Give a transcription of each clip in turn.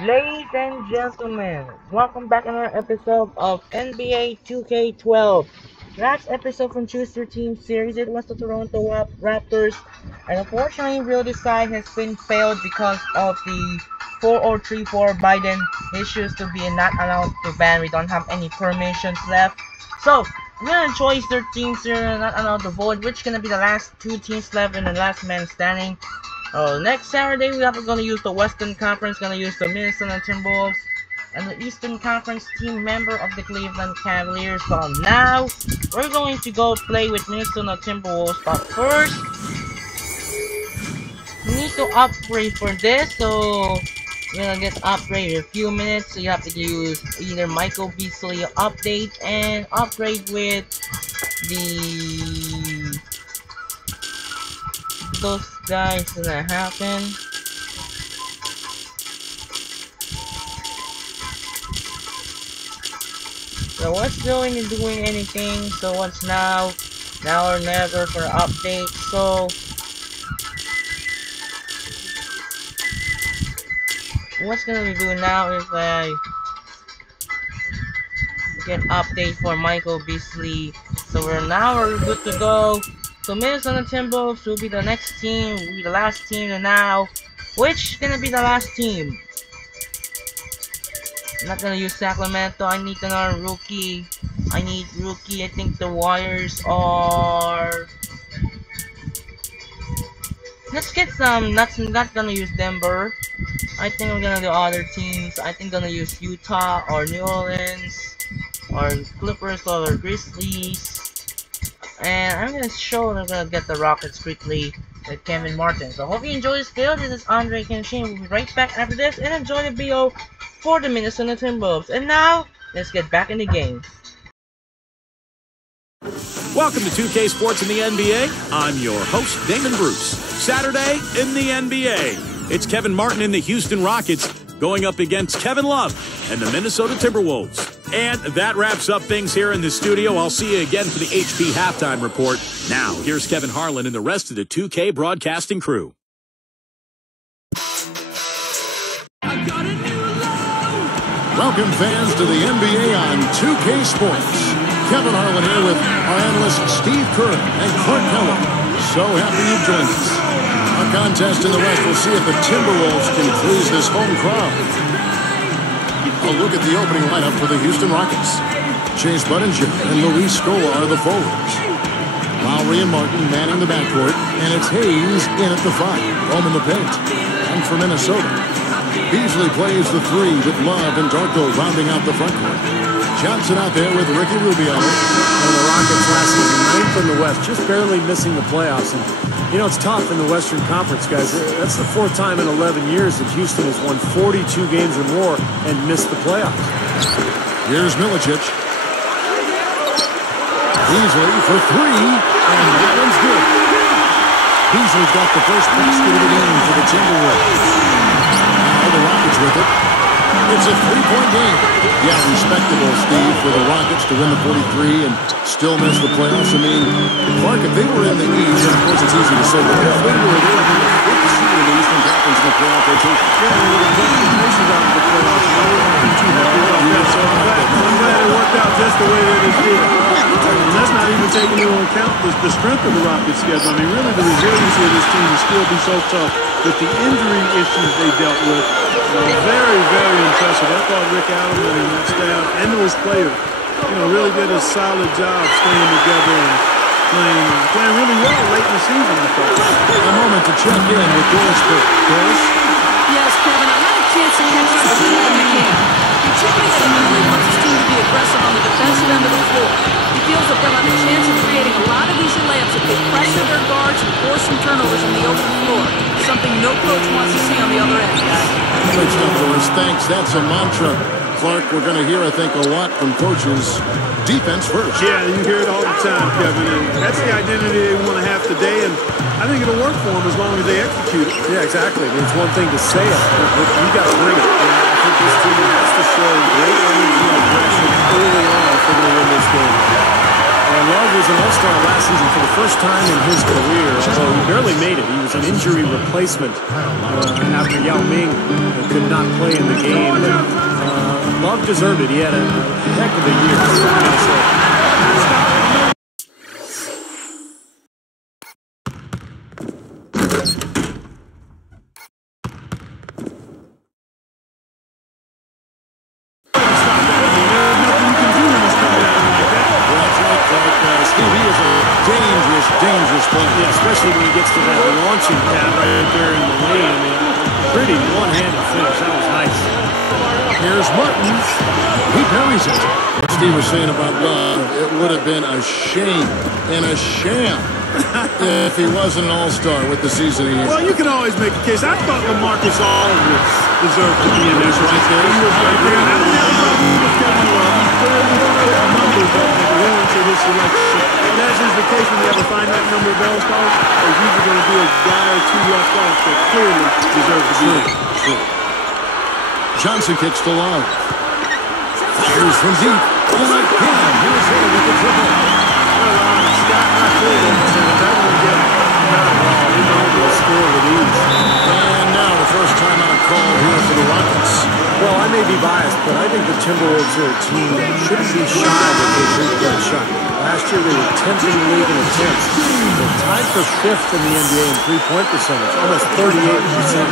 Ladies and gentlemen, welcome back to another episode of NBA 2K12. Last episode from Choose Your Team series, it was the Toronto Raptors, and unfortunately, real design has been failed because of the 4034 Biden issues to be not allowed to ban. We don't have any permissions left. So, we're gonna choose their teams here, not allowed to vote, which gonna be the last two teams left in the last man standing. Next Saturday, we are going to use the Western Conference, going to use the Minnesota Timberwolves, and the Eastern Conference team member of the Cleveland Cavaliers. So now, we're going to go play with Minnesota Timberwolves, but first, we need to upgrade for this, so we're going to get upgrade in a few minutes, so you have to use either Michael Beasley update and upgrade with the those guys gonna happen. So what's doing anything, so what's now or never for update. So what's gonna be doing now is I get update for Michael Beasley. So we're good to go. So Minnesota Timberwolves will be the next team, will be the last team, and now, which gonna be the last team? I'm not gonna use Sacramento. I need another rookie. I think the Warriors are. Let's get some. Not gonna use Denver. I think I'm gonna do other teams. I think I'm gonna use Utah or New Orleans or Clippers or Grizzlies. And I'm gonna show I'm gonna get the Rockets quickly with Kevin Martin. So hope you enjoy this video. This is Andre Kenshin. We'll be right back after this and enjoy the video for the Minnesota Timberwolves. And now, let's get back in the game. Welcome to 2K Sports in the NBA. I'm your host, Damon Bruce. Saturday in the NBA. It's Kevin Martin and the Houston Rockets going up against Kevin Love and the Minnesota Timberwolves. And that wraps up things here in the studio. I'll see you again for the HP Halftime Report. Now, here's Kevin Harlan and the rest of the 2K broadcasting crew. Welcome, fans, to the NBA on 2K Sports. Kevin Harlan here with our analysts Steve Kerr and Clark Keller. So happy you've joined us. Our contest in the West will see if the Timberwolves can please this home crowd. A look at the opening lineup for the Houston Rockets. Chase Budinger and Luis Scola are the forwards. Lowry and Martin manning the backcourt, and it's Hayes in at the 5, home in the paint. And for Minnesota, Beasley plays the 3 with Love and Darko rounding out the front court. Johnson out there with Ricky Rubio. And the Rockets last season, 9th in the West, just barely missing the playoffs. And, you know, it's tough in the Western Conference, guys. That's the 4th time in 11 years that Houston has won 42 games or more and missed the playoffs. Here's Milicic. Beasley for 3, and that one's good. Beasley's got the first basket of the game for the Timberwolves. Now the Rockets with it. It's a 3-point game. Yeah, respectable, Steve, for the Rockets to win the 43 and still miss the playoffs. I mean, Clark, if they were in the East, and of course it's easy to say, but if they were there, they would have the seed in the Eastern Conference in the playoff rotation. Yeah, they would have taken the nations out of the playoffs. I wouldn't be too happy about that. So I'm glad it worked out just the way that it did. And that's not even taking into account the strength of the Rockets' schedule. I mean, really, the resiliency of this team will still be so tough with the injury issues they dealt with. Very, very impressive. I thought Rick Allen and that staff and those players, you know, really did a solid job staying together and playing really well late in the season, I thought. A moment to check in with Doris Burke. Doris? Yes, Kevin, I had a chance to catch this team in the game. He typically really wants his team to be aggressive on the defensive end of the floor. He feels that they'll have a chance of creating a lot of easy layups if they pressure their guards and force some turnovers in the open floor. Something no coach wants to see on the other end, guys. Good stuff, Doris. Thanks. That's a mantra. Clark, we're going to hear, I think, a lot from coaches. Defense first. Yeah, you hear it all the time, Kevin, and that's the identity they want to have today, and I think it'll work for them as long as they execute it. Yeah, exactly. I mean, it's one thing to say it, but you got to bring it. And I think this team has to show great energy and aggression early on if they're going to win this game. And Love was an all-star last season for the first time in his career, although he barely made it. He was an injury replacement after Yao Ming could not play in the game. But Love deserved it. He had a heck of a year for Minnesota. Dangerous play. Yeah, especially when he gets to that launching pad right there in the lane. I mean, pretty one-handed finish. That was nice. Here's Martin. He parries it. What Steve was saying about Love, it would have been a shame and a sham if he wasn't an all-star with the season he had. Well, you can always make a case. I thought LaMarcus Aldridge deserved to be in this right there. He was right there. And I don't have a problem with Kevin Love. He clearly put numbers up that went to his selection. And as is the case when you have a finite number of all-stars, there's usually going to be a guy or two left off that clearly deserve to be in. True. Johnson kicks to Love. Fires from deep. Oh, my God. Here's him with the triple. Scott, I feel that that will get not at all. He will score with ease. And now the first timeout call here for the Rockets. Well, I may be biased, but I think the Timberwolves are a team that shouldn't be shy with their three-point shot. Last year, they were 10th in the league in attempts. They're tied for 5th in the NBA in three-point percentage, almost 38%.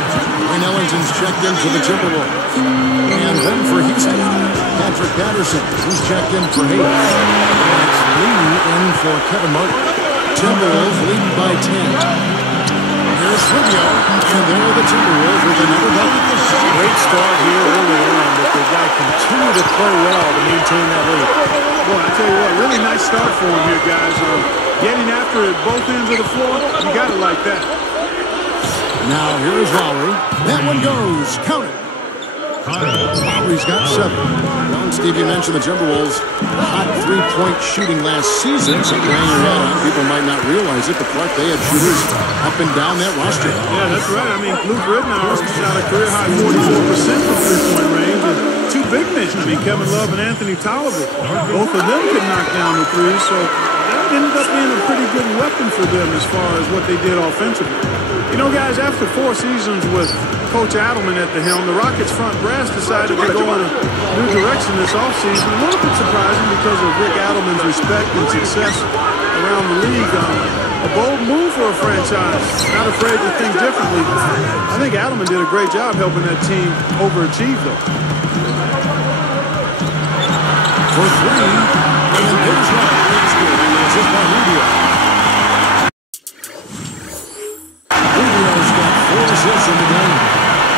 And Ellington's checked in for the Timberwolves. And then for Houston, Patrick Patterson. He's checked in for Hayes. And it's Lee in for Kevin Martin. Timberwolves leading by 10. Here's Rubio, and there are the Timberwolves with another bucket. Great start here early on, but they've got to continue to play well to maintain that lead. Boy, I tell you what, really nice start for them here, guys. Getting after it both ends of the floor, you got it like that. Now here is Lowry. That one goes. Count it. Lowry's got 7. Well, Stevie mentioned the Timberwolves' hot three-point shooting last season. So hang your head on. People might not realize it, but Clark, they had shooters up and down that roster. Yeah, that's right. I mean, Luke Ridnour shot a career-high 44% from three-point range. And two big men. I mean, Kevin Love and Anthony Tolliver. Both of them could knock down the three, so that ended up being a pretty good weapon for them as far as what they did offensively. You know, guys, after 4 seasons with Coach Adelman at the helm, the Rockets front brass decided to go in a new direction this offseason. A little bit surprising because of Rick Adelman's respect and success around the league. A bold move for a franchise, not afraid to think differently. I think Adelman did a great job helping that team overachieve, though. For 3, and there's one. It's good, and it's just by Rubio. Rubio's got 4 assists in the game.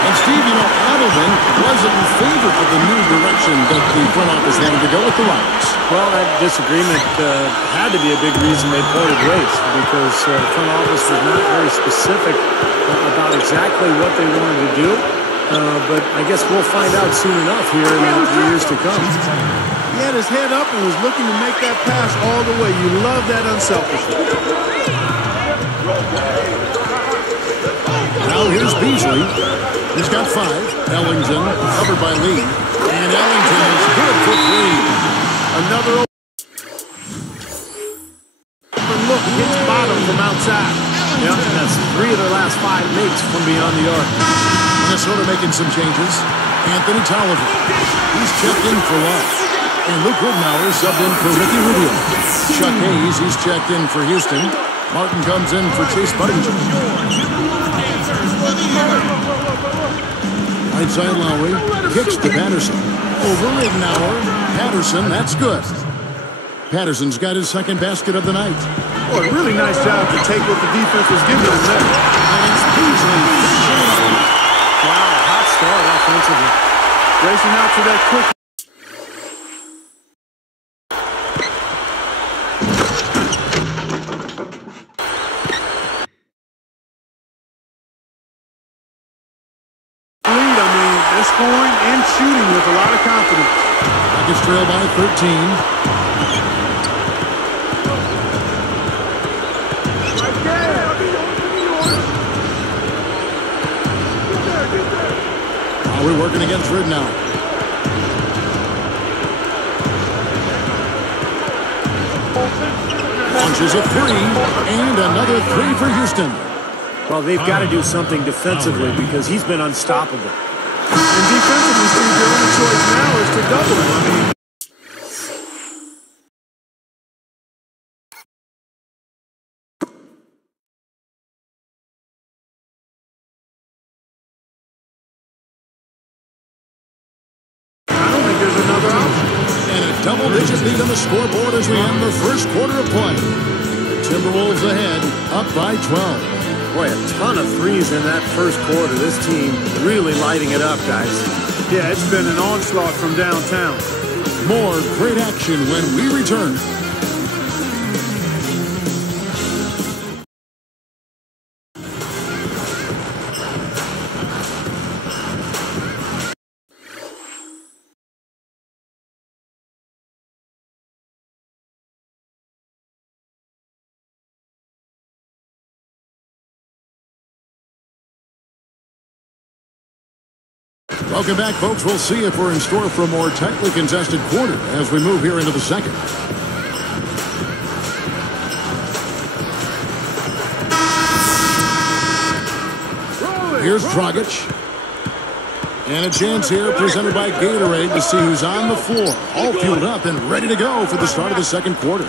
And Steve, you know, Adelman wasn't in favor of the new direction that the front office wanted to go with the Rockets. Well, that disagreement had to be a big reason they parted ways, because the front office was not very specific about exactly what they wanted to do. But I guess we'll find out soon enough here in the years to come. He had his head up and was looking to make that pass all the way. You love that unselfishness. Now here's Beasley. He's got 5. Ellington covered by Lee. And Ellington is good for 3. Another open look. Hits bottom from outside. Yep, and that's 3 of their last 5 makes from beyond the arc. Minnesota making some changes. Anthony Tolliver. He's checked in for Love. And Luke Ridnour subbed in for Ricky Rubio. Chuck Hayes, he's checked in for Houston. Martin comes in for Chase Buddington. Right side Lowry. Kicks to Patterson. Over Ridnour. Patterson, that's good. Patterson's got his second basket of the night. Boy, really nice job to take what the defense was giving him there. And it's Beasley. Wow, hot start offensively. Racing out to that quick. Scoring and shooting with a lot of confidence. Rockets trail by 13. We're working against Ridnour. Launches a three, and another three for Houston. Well, they've got to do something defensively because he's been unstoppable. And defensively, Steve, the only choice now is to double him. I mean, I don't think there's another option. And a double-digit lead on the scoreboard as we end the first quarter of play. Timberwolves ahead, up by 12. Boy, a ton of threes in that first quarter. This team really lighting it up, guys. Yeah, it's been an onslaught from downtown. More great action when we return. Welcome back, folks. We'll see if we're in store for a more tightly contested quarter as we move here into the second. Here's Dragic. And a chance here presented by Gatorade to see who's on the floor. All fueled up and ready to go for the start of the second quarter.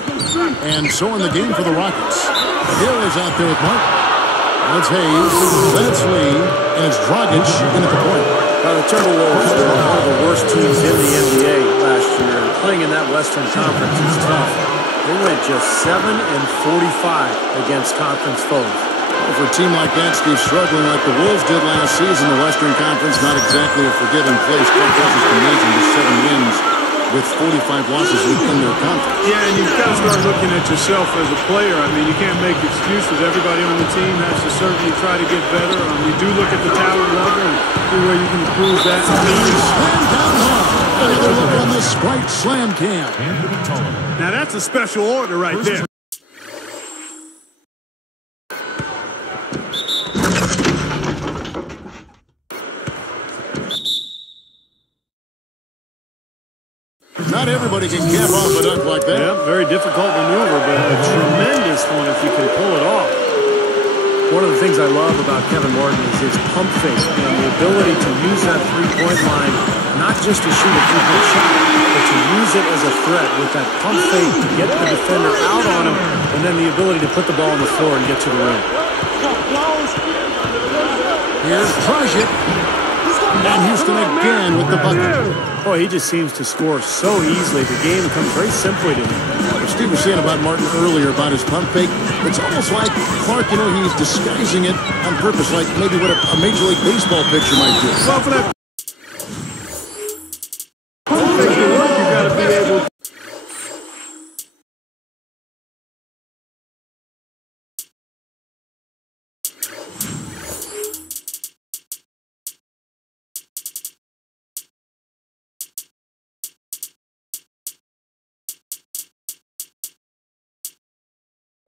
And so in the game for the Rockets. Hill is out there with Martin. That's Hayes. That's Lee. And it's Dragic in at the point. The Timberwolves were one of the worst teams in the NBA last year. And playing in that Western Conference is tough. They went just 7-45 against conference foes. Well, for a team like that, Steve, struggling like the Wolves did last season, the Western Conference not exactly a forgiven place. Quite just amazing, just 7 wins with 45 losses within their conference. Yeah, and you've got to start looking at yourself as a player. I mean, you can't make excuses. Everybody on the team has to certainly try to get better. We do look at the talent level and see where you can improve that. Slam down hard. Another look on the Sprite Slam Cam. Now that's a special order right there. Not everybody can cap off a dunk like that. Yeah, very difficult maneuver, but a tremendous one if you can pull it off. One of the things I love about Kevin Martin is his pump fake and the ability to use that three-point line, not just to shoot a three-point shot, but to use it as a threat with that pump fake to get the defender out on him, and then the ability to put the ball on the floor and get to the rim. Here's Dragic. And Houston again with the bucket. Boy, he just seems to score so easily. The game comes very simply to him. What Steve was saying about Martin earlier about his pump fake, it's almost like Clark, he's disguising it on purpose, like maybe what a Major League Baseball pitcher might do. Well, for that pump fake to work, you got to be able to.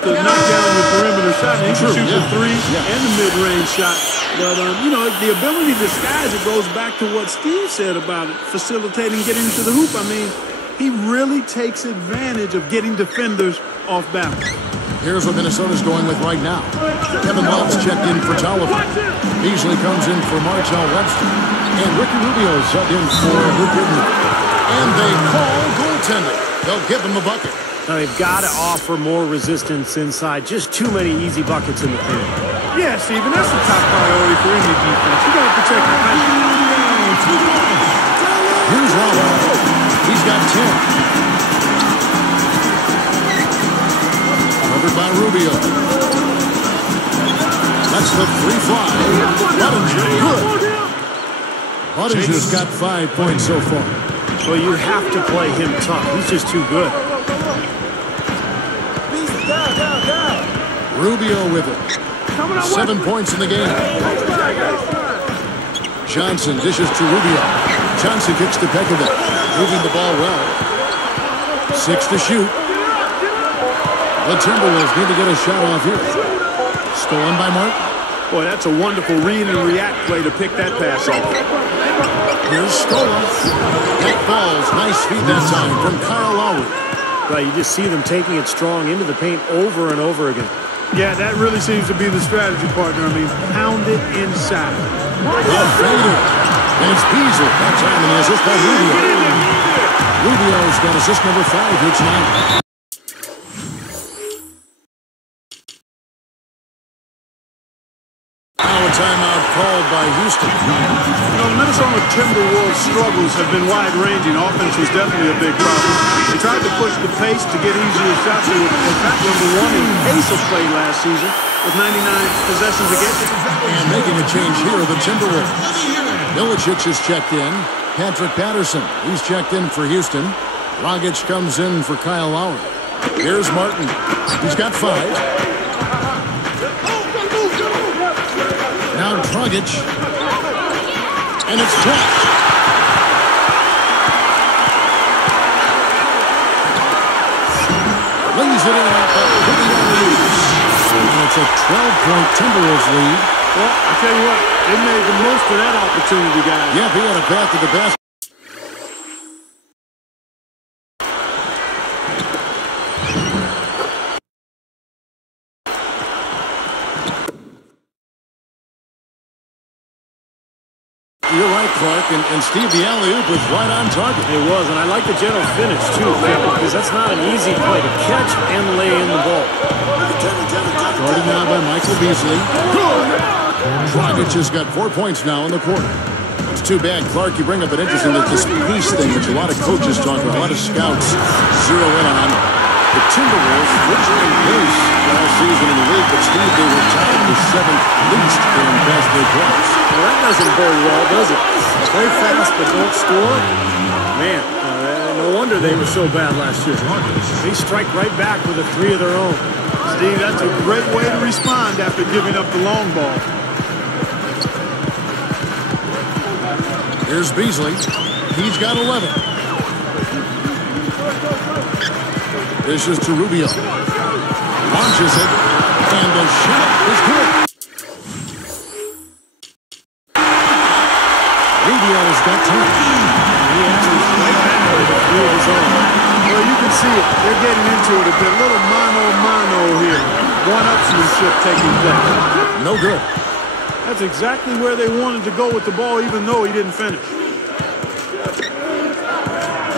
To knock down your perimeter shot, and he can shoot the three and the mid-range shot. But, the ability to disguise it goes back to what Steve said about it, facilitating getting to the hoop. I mean, he really takes advantage of getting defenders off balance. Here's what Minnesota's going with right now. Kevin Love's checked in for Tolliver. Beasley comes in for Martell Webster. And Ricky Rubio subbed in for Luke Whitman. And they call goaltending. They'll give him a bucket. Now, they've got to offer more resistance inside. Just too many easy buckets in the paint. Yeah, Steven, that's the top priority for any defense. You got to protect the paint. Here's Robert. He's got 10. Covered by Rubio. That's the free fly. Budinger, good. Budinger's got 5 points so far. Well, you have to play him tough. He's just too good. Rubio with it. 7 points in the game. Johnson dishes to Rubio. Johnson kicks to Pekovic. Moving the ball well. 6 to shoot. The Timberwolves need to get a shot off here. Stolen by Martin. Boy, that's a wonderful read and react play to pick that pass off. Here's Stolen. That falls. Nice feed that time from Kyle Lowry. Right, you just see them taking it strong into the paint over and over again. Yeah, that really seems to be the strategy, partner. I mean, pound it inside. And it's Beasley. That time in the assist by Rubio. Rubio's got assist number 5 here tonight. Now a timeout called by Houston. You know, the Minnesota Timberwolves' struggles have been wide-ranging. Offense was definitely a big problem. They tried to push the pace to get easier shots. They were, in fact, number 1 in pace of play last season with 99 possessions against it. And making a change here are the Timberwolves. Milicic is checked in. Patrick Patterson, he's checked in for Houston. Dragic comes in for Kyle Lowry. Here's Martin. He's got 5. Now Dragic. And it's blocked. Lays it in out by Williams. And it's a 12-point Timberwolves lead. Well, I tell you what, they made the most of that opportunity, guys. Yeah, he had a path to the basket. You're right, Clark, and Steve, the alley-oop was right on target. It was, and I like the general finish, too, because that's not an easy play to catch and lay in the ball. Guarded now by Michael Beasley. Dragic has got 4 points now in the quarter. It's too bad, Clark. You bring up an interesting this piece thing, which a lot of coaches talk about, a lot of scouts zero in on. The Timberwolves virtually worse last season in the league, but Steve, they were tied for 7th least in fast break points. Well, that doesn't bode well, does it? Play fast but don't score. Man, no wonder they were so bad last year. They strike right back with a 3 of their own. Steve, that's a great way to respond after giving up the long ball. Here's Beasley. He's got 11. This is to Rubio. Launches it, and the shot is good. Rubio's got time. He answers right back with a 3 of his own. Well, you can see it. They're getting into it a bit. A little mano-mano here. One-upsmanship taking place. No good. That's exactly where they wanted to go with the ball, even though he didn't finish.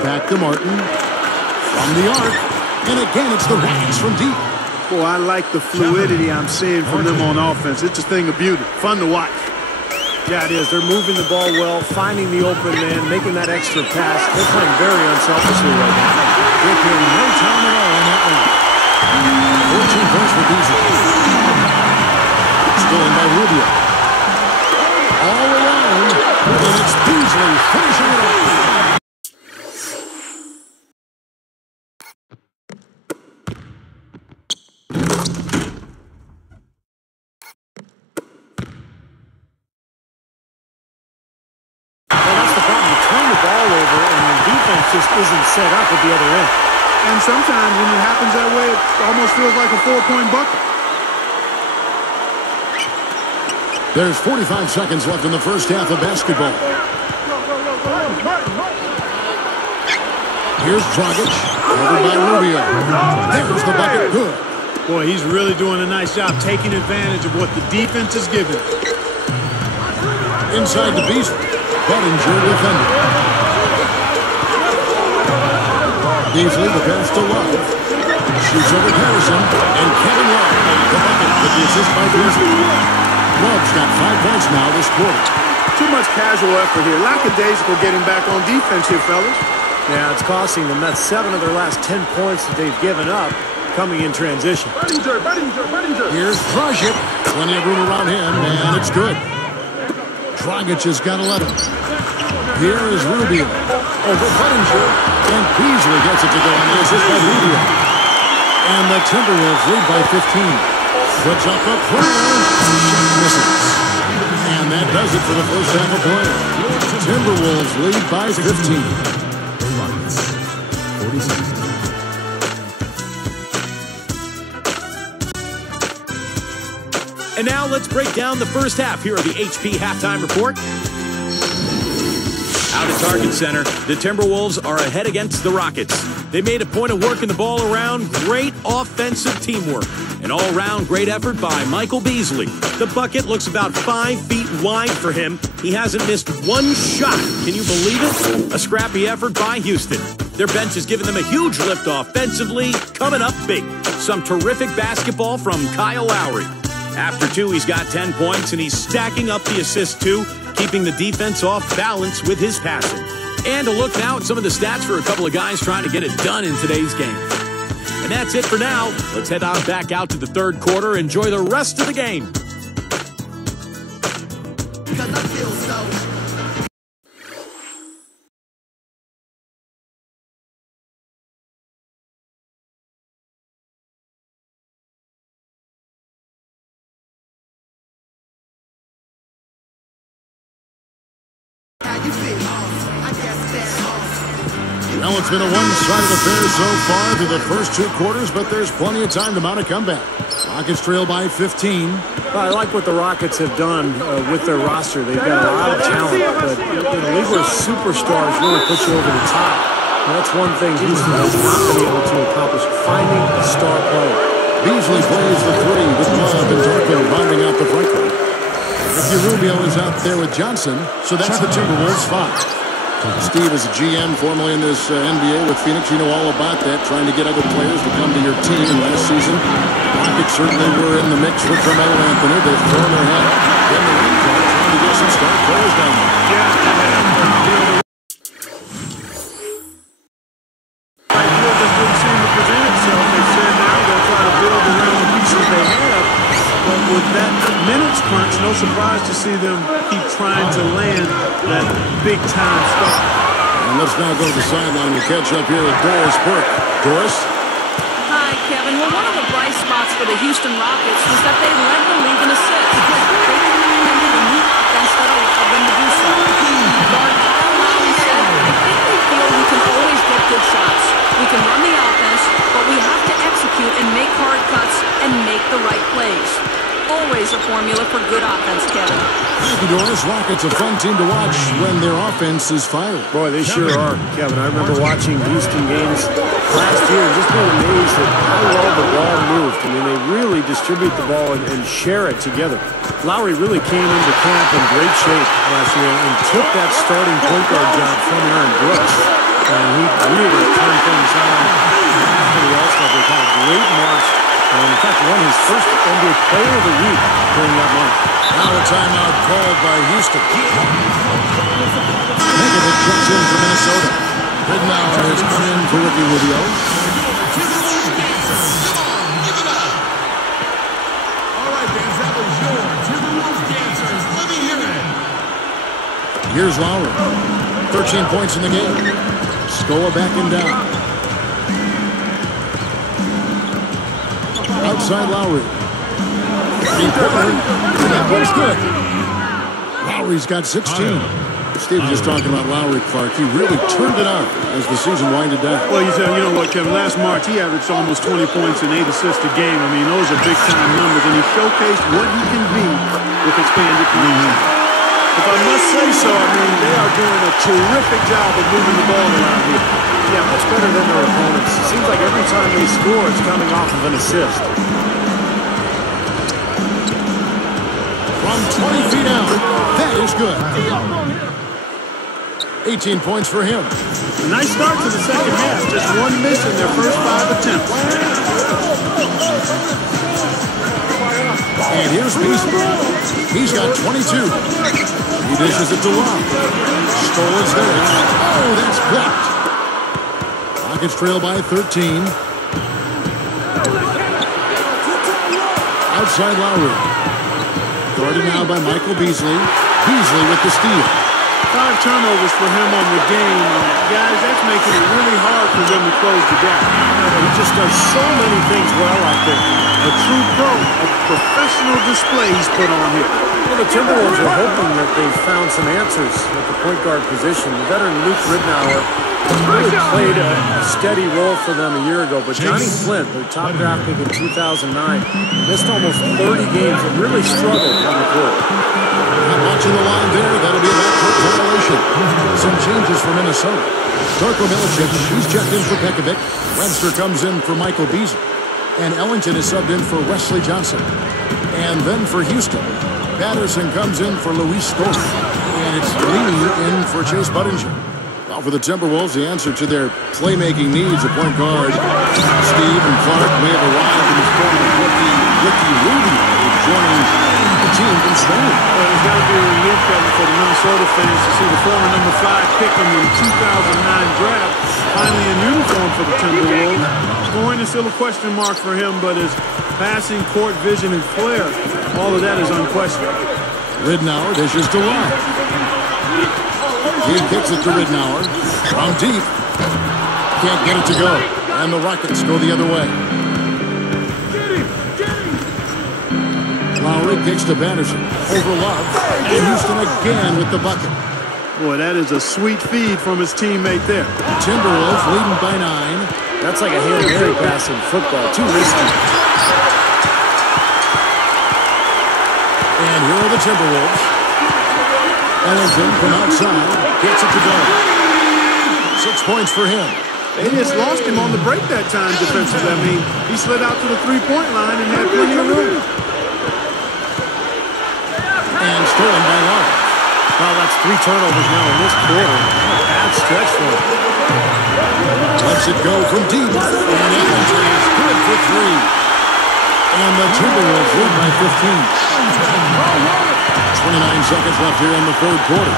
Back to Martin. From the arc. And again, it's the Rockets from deep. Boy, I like the fluidity I'm seeing from them on offense. It's a thing of beauty. Fun to watch. Yeah, it is. They're moving the ball well, finding the open man, making that extra pass. They're playing very unselfishly right now. Taking no time at all on that one. 14 points for Beasley. Stolen by Rubio. All alone. And it's Beasley finishing it off. Just isn't set up at the other end. And sometimes when it happens that way, it almost feels like a 4-point bucket. There's 45 seconds left in the first half of basketball. Here's Dragic, covered by Rubio. There's the bucket, good. Boy, he's really doing a nice job taking advantage of what the defense is giving. Inside the Beast, Budinger defending. Beasley, the pass to Love. Shoots over Patterson, and Kevin Love made the bucket with the assist by Beasley. Love's got 5 points now this quarter. Too much casual effort here. Lackadaisical getting back on defense here, fellas. Yeah, it's costing them. That's 7 of their last 10 points that they've given up coming in transition. Budinger. Here's Dragic. Plenty of room around him, and it's good. Dragic has got 11. Here is Rubio. Over Budinger. And Beasley gets it to go on the assist by Rubio. And the Timberwolves lead by 15. Puts up a prayer. Shot misses. And that does it for the first half of play. Timberwolves lead by 15. The Rockets, 46. And now let's break down the first half here at the HP Halftime Report. Out at Target Center, the Timberwolves are ahead against the Rockets. They made a point of working the ball around. Great offensive teamwork. An all-around great effort by Michael Beasley. The bucket looks about 5 feet wide for him. He hasn't missed one shot. Can you believe it? A scrappy effort by Houston. Their bench has given them a huge lift offensively, coming up big. Some terrific basketball from Kyle Lowry. After 2, he's got 10 points, and he's stacking up the assists too, keeping the defense off balance with his passing. And a look now at some of the stats for a couple of guys trying to get it done in today's game. And that's it for now. Let's head on back out to the third quarter. Enjoy the rest of the game. Well, it's been a one-sided affair so far through the first 2 quarters, but there's plenty of time to mount a comeback. Rockets trail by 15. I like what the Rockets have done with their roster. They've got a lot of talent, but in a league where superstars really push you over the top, that's one thing Houston has not been able to accomplish, finding a star player. Beasley plays the 3 with Love and Darko rounding out the front court. Ricky Rubio is out there with Johnson, so that's the Timberwolves 5. Steve is a GM formerly in this NBA with Phoenix. You know all about that, trying to get other players to come to your team. Last season, Rockets certainly were in the mix with Carmelo Anthony. They've thrown their hat in the ring card, trying to get some star players down there. Ideal just didn't seem to present itself. They said now they'll try to build around the pieces they have. But with that minutes crunch, no surprise to see them keep trying to land that big-time stop. And let's now go to the sideline. We'll catch up here with Doris Burke. Doris? Hi, Kevin. Well, one of the bright spots for the Houston Rockets was that they led the league in assists. They implemented a new offense that allowed them to do so. Guard Kyle Lowry said, I think they feel we can always get good shots. We can run the offense, but we have to execute and make hard cuts and make the right plays. Always a formula for good offense, Kevin. Thank you, Doris. Rockets a fun team to watch when their offense is firing. Boy, they sure are, Kevin. I remember watching Houston games last year and just being amazed at how well the ball moved. I mean, they really distribute the ball and share it together. Lowry really came into camp in great shape last year and took that starting point guard job from Aaron Brooks. And he really turned things on after the All-Star break. Had a great March. And in fact, won his first NBA Player of the Week during that month. Now a timeout called by Houston. Negative checks in for Minnesota. Ridnour has come in for Ricky Rubio. All right, fans, that was your Timberwolves dancers. Let me hear it. Here's Lowry. 13 points in the game. Scola backing down. Outside Lowry. That one's good. Lowry's got 16. Steve was just talking about Lowry, Clark. He really turned it on as the season winded down. Well, you know what, Kevin? Last March, he averaged almost 20 points and 8 assists a game. I mean, those are big-time numbers, and he showcased what he can be with expanded community. If I must say so, I mean, they are doing a terrific job of moving the ball around here. Yeah, much better than their opponents. It seems like every time they score, it's coming off of an assist. From 20 feet out, that is good. 18 points for him. A nice start to the second half. Just one miss in their first 5 attempts. And here's Beasley. He's got 22. He dishes it to Love. Scola's there. Oh, that's blocked. Rockets trail by 13. Outside Lowry. Guarded now by Michael Beasley. Beasley with the steal. 5 turnovers for him on the game. Guys, that's making it really hard for them to close the gap. He just does so many things well out there. A true pro, a professional display he's put on here. Well, the Timberwolves are hoping that they've found some answers at the point guard position. The veteran Luke Ridnour really played a steady role for them a year ago, but Johnny Flint, their top draft pick in 2009, missed almost 30 games and really struggled on the court. Not watching the line there. That'll be a backcourt violation. Some changes for Minnesota. Darko Milicic, he's checked in for Pekovic. Webster comes in for Michael Beasley. And Ellington is subbed in for Wesley Johnson. And then for Houston, Patterson comes in for Luis Story. And it's Lee in for Chase Budinger. Well, for the Timberwolves, the answer to their playmaking needs, a point guard, Steve and Clark may have arrived in the form of rookie Ricky Rubio, joining the team from Spain. Well, there's got to be a relief, Kevin, for the Minnesota fans to see the former number 5 pick in the 2009 draft finally in uniform for the Timberwolves. Scoring is still a question mark for him, but his passing, court vision, and flair, all of that is unquestioned. Ridnour dishes to Love. He kicks it to Ridnour. From deep. Can't get it to go. And the Rockets go the other way. Lowry kicks to Patterson. Over Love. And Houston again with the bucket. Boy, that is a sweet feed from his teammate there. Timberwolves leading by 9. That's like a Hail Mary pass in football. Too risky. And here are the Timberwolves. Ellington from outside gets it to go. 6 points for him. They just lost him on the break that time defensively. I mean, he slid out to the three-point line and had plenty of room. And stolen by Love. Well, that's 3 turnovers now in this quarter. Bad stretch for him. Lets it go from deep. And Ellington is good for 3. And the Timberwolves lead by 15. 29 seconds left here in the third quarter.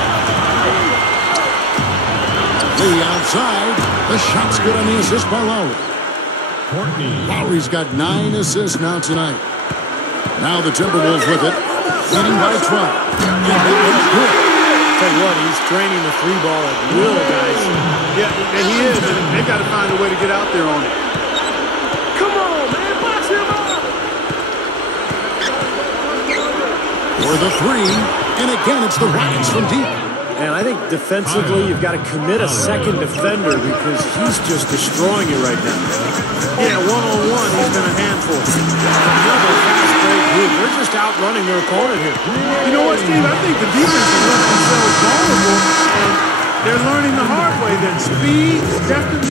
Lee outside. The shot's good on the assist by Lowry. Lowry's got 9 assists now tonight. Now the Timberwolves with it. Leading by 12. And that looks good. Tell you what, he's draining the 3 ball at will, guys. Yeah, and he is. And they've got to find a way to get out there on it. Come on, man. Box him up. For the 3. And again, it's the Rockets from deep. And I think defensively, you've got to commit a second defender because he's just destroying you right now. Yeah, one-on-one, he's been a handful. Another fast break group. They're just outrunning their opponent here. You know what, Steve? I think the defense has left themselves vulnerable, and they're learning the hard way that speed, depth,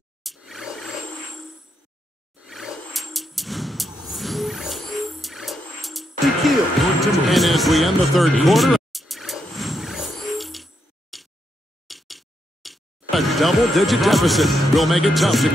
and as we end the third quarter, a double-digit deficit will make it tough to...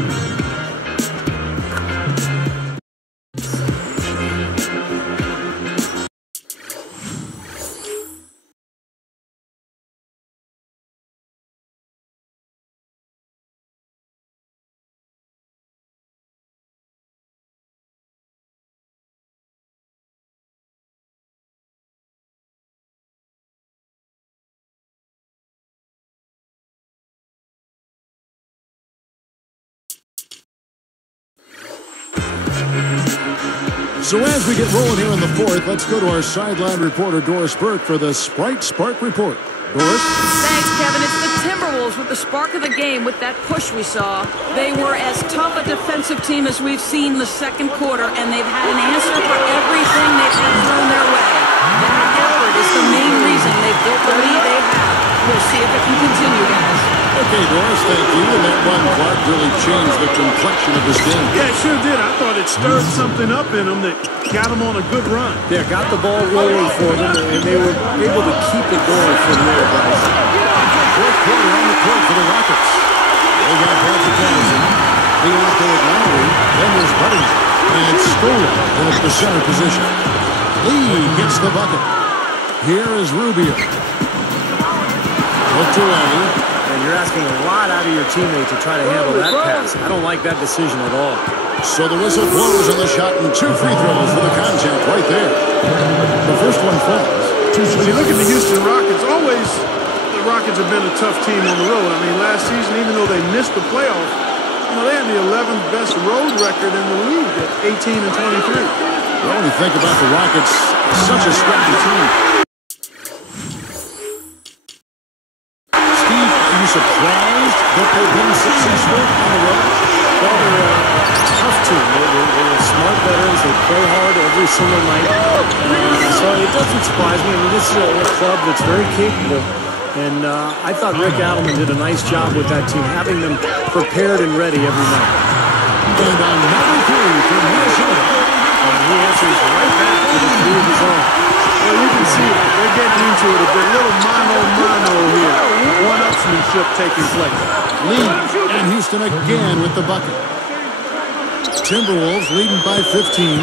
So as we get rolling here in the fourth, let's go to our sideline reporter, Doris Burke, for the Sprite Spark Report. Doris? Thanks, Kevin. It's the Timberwolves with the spark of the game with that push we saw. They were as tough a defensive team as we've seen the second quarter, and they've had an answer for everything they've had thrown their way. That effort is the main reason they've built the lead they have. We'll see if it can continue, guys. Okay, Doris, thank you. And that run, Clark, really changed the complexion of this game. Yeah, it sure did. I thought it stirred something up in them that got them on a good run. Yeah, got the ball rolling for them, and they were able to keep it going from there, guys. Fourth quarter on the court for the Rockets. They got Patrick Patterson. They out there with Lowry. Then there's Budinger. And Stoller in the center position. Lee gets the bucket. Here is Rubio. Hooked away. And you're asking a lot out of your teammate to try to handle that pass. I don't like that decision at all. So the whistle blows on the shot and 2 free throws for the contact right there. The first one falls. When you look at the Houston Rockets, always the Rockets have been a tough team on the road. I mean, last season, even though they missed the playoffs, you know, they had the 11th best road record in the league at 18 and 23. Well, when you think about the Rockets, such a scrappy team. Surprised that they've been successful on the road? Well, they're a tough team. They're smart veterans. They play hard every single night. So it doesn't surprise me. I mean, this is a club that's very capable. And I thought Rick Adelman did a nice job with that team, having them prepared and ready every night. And another three for Minnesota. And he answers right back with a three of his own. Well, you can see it. They're getting into it a bit. Little mano-mano here. One-upsmanship taking place. Lee and Houston again with the bucket. Timberwolves leading by 15.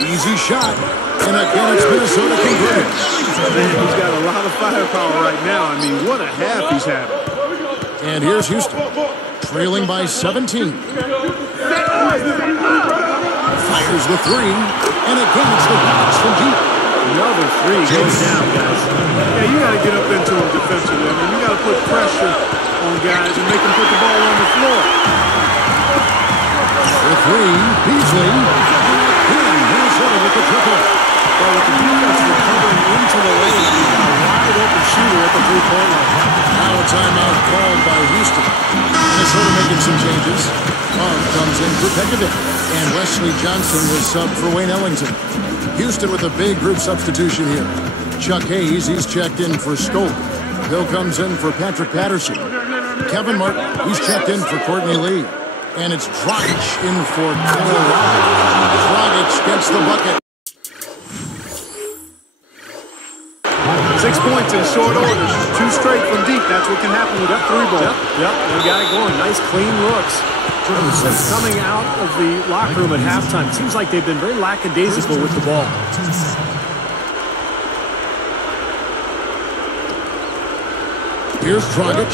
Easy shot. And again, it's Minnesota converted. Man, he's got a lot of firepower right now. I mean, what a half he's having. And here's Houston, trailing by 17. Fires the three. And again, it's the Rockets from deep. Another three goes down, guys. Yeah, you got to get up into him defensively. I mean, you got to put pressure on guys and make them put the ball on the floor. The three, Beasley. Again, Minnesota with the triple. Well, with the defense recovering into the lane, a wide open shooter at the three-point line. Now a timeout called by Houston. Minnesota making some changes. Love comes in for Pekovic. And Wesley Johnson was subbed for Wayne Ellington. Houston with a big group substitution here. Chuck Hayes, he's checked in for Scope. Bill comes in for Patrick Patterson. Kevin Martin, he's checked in for Courtney Lee. And it's Dragic in for Colorado. Dragic gets the bucket. 6 points in short order. 2 straight from deep. That's what can happen with that three ball. Yep, they got it going. Nice, clean looks. Since coming out of the locker room at halftime, it seems like they've been very lackadaisical with the ball. Here's Dragic.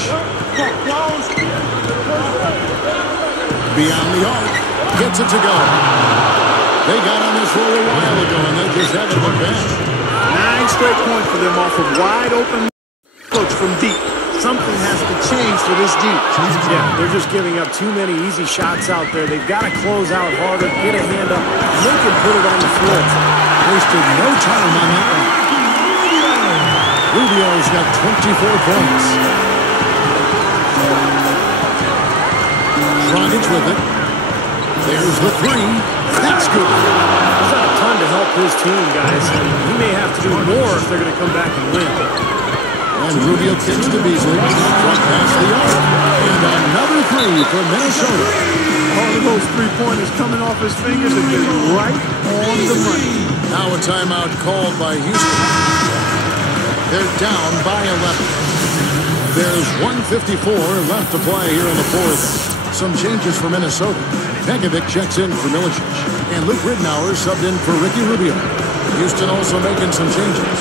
Beyond the arc. Gets it to go. They got on this roll a while ago, and they just haven't looked back. 9 straight points for them off of wide open looks from deep. Something has to change for this deep. Yeah, they're just giving up too many easy shots out there. They've got to close out harder, get a hand up, they can put it on the floor. Wasted no time on that one. Rubio's got 24 points. Dragic with it. There's the three. That's good. He's got a ton to help his team, guys. He may have to do more if they're going to come back and win. And Rubio kicks to Beasley. Front past the arc. And another three for Minnesota. All of those three-pointers coming off his fingers and getting right on the money. Now a timeout called by Houston. They're down by 11. There's 1:54 left to play here in the fourth. Some changes for Minnesota. Pekovic checks in for Milicic. And Luke Ridnour subbed in for Ricky Rubio. Houston also making some changes.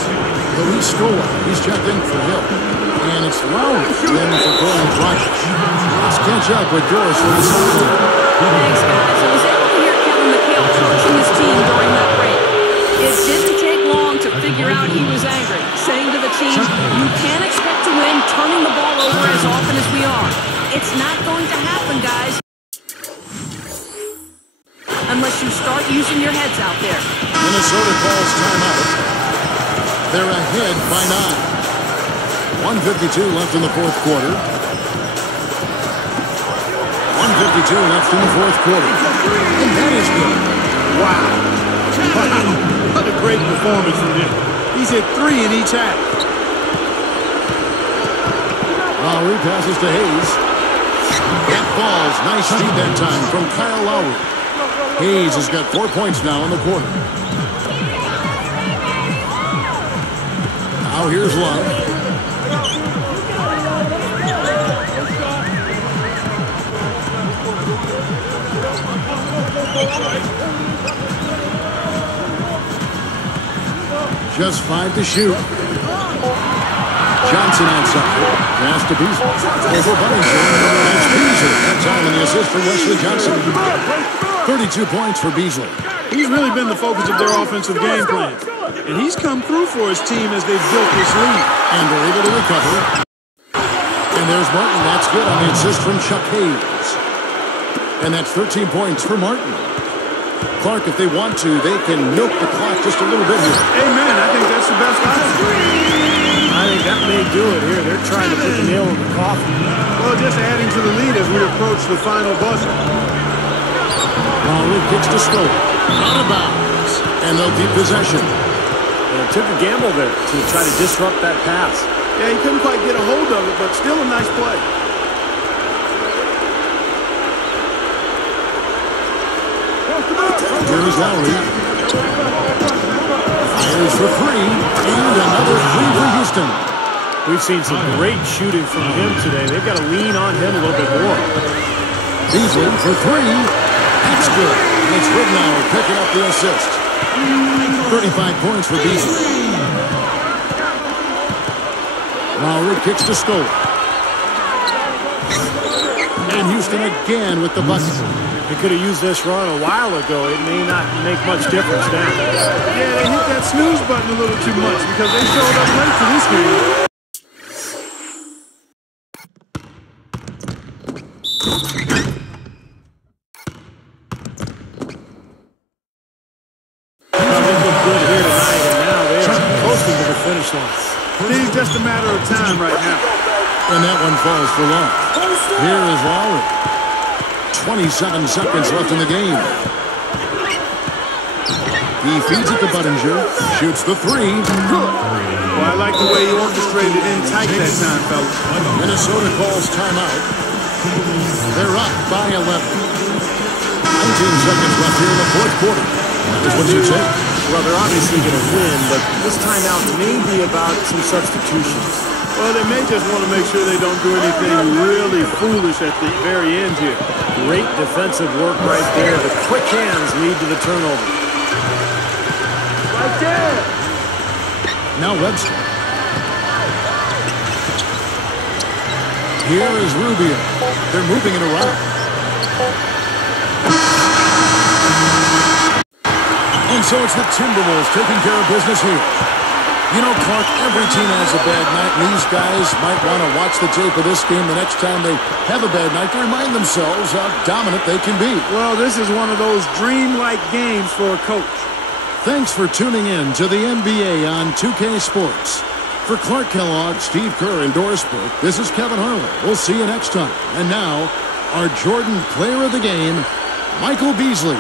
Luis Scola, he's checked in for Hill. And it's Lowry in for Goran Dragic. Let's catch up with Doris from the sideline. Thanks, guys. I was able to hear Kevin McHale coaching his team during that break. It didn't take long to figure out he was angry, saying to the team, you can't expect to win turning the ball over as often as we are. It's not going to happen, guys, unless you start using your heads out there. Minnesota calls timeout. They're ahead by 9. 1:52 left in the fourth quarter. 1:52 left in the fourth quarter. And that is good. Wow. What a great performance from him. He's hit 3 in each half. Lowry passes to Hayes. That falls. Nice feed that time from Kyle Lowry. Hayes has got 4 points now in the quarter. Now here's Love. Just 5 to shoot. Johnson outside. Pass to Beasley. Over Buddington. That's Beasley. That time in the assist for Wesley Johnson. 32 points for Beasley. He's really been the focus of their offensive game plan. And he's come through for his team as they've built this lead. And they're able to recover. And there's Martin. That's good on the assist from Chuck Hayes. And that's 13 points for Martin. Clark, if they want to, they can milk the clock just a little bit here. Amen. I think that's the best option. I think that may do it here. They're trying to put the nail in the coffin. Well, just adding to the lead as we approach the final buzzer. Lowry kicks to Scope. Out of bounds. And they'll keep possession. And it took a gamble there to try to disrupt that pass. Yeah, he couldn't quite get a hold of it, but still a nice play. Here's Lowry. Fires for three, and another three for Houston. We've seen some great shooting from him today. They've got to lean on him a little bit more. Beasley for three. That's good. And it's Ridnour picking up the assist. 35 points for Beasley. Lowry kicks to Stoll. And Houston again with the bucket. They could have used this run a while ago. It may not make much difference now. Yeah, they hit that snooze button a little too much because they showed up late for this game. Good here tonight, and now they are coasting to the finish line. It's just a matter of time right now. And that one falls for long. Here is Lowry. 27 seconds left in the game. He feeds it to Budinger. Shoots the three. Well, I like the way he orchestrated in tight that time, fellas. Minnesota calls timeout. They're up by 11. 19 seconds left here in the fourth quarter. What's your take? Well, they're obviously going to win, but this timeout may be about some substitutions. Well, they may just want to make sure they don't do anything really foolish at the very end here. Great defensive work right there. The quick hands lead to the turnover. Right there. Now Webster. Here is Rubio. They're moving it around. And so it's the Timberwolves taking care of business here. You know, Clark, every team has a bad night, and these guys might want to watch the tape of this game the next time they have a bad night to remind themselves how dominant they can be. Well, this is one of those dreamlike games for a coach. Thanks for tuning in to the NBA on 2K Sports. For Clark Kellogg, Steve Kerr, and Doris Burke, this is Kevin Harlan. We'll see you next time. And now, our Jordan player of the game, Michael Beasley.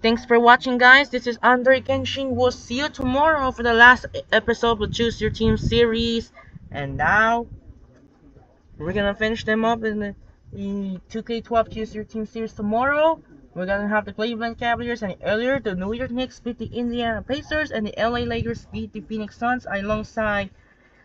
Thanks for watching, guys. This is Andre Kenshin. We'll see you tomorrow for the last episode of Choose Your Team series. And now, we're gonna finish them up in the 2K12 Choose Your Team series tomorrow. We're gonna have the Cleveland Cavaliers, and earlier the New York Knicks beat the Indiana Pacers, and the LA Lakers beat the Phoenix Suns alongside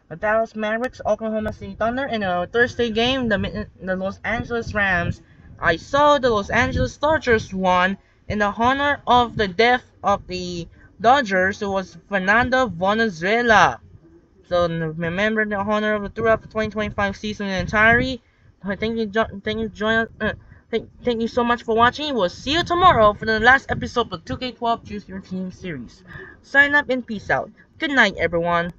the Dallas Mavericks, Oklahoma City Thunder, and a Thursday game, the Los Angeles Rams. I saw the Los Angeles Dodgers won in the honor of the death of the Dodgers, who was Fernando Valenzuela. So remember the honor of throughout the 2025 season in entirety. Thank you so much for watching. We'll see you tomorrow for the last episode of 2K12 Choose Your Team series. Sign up and peace out. Good night, everyone.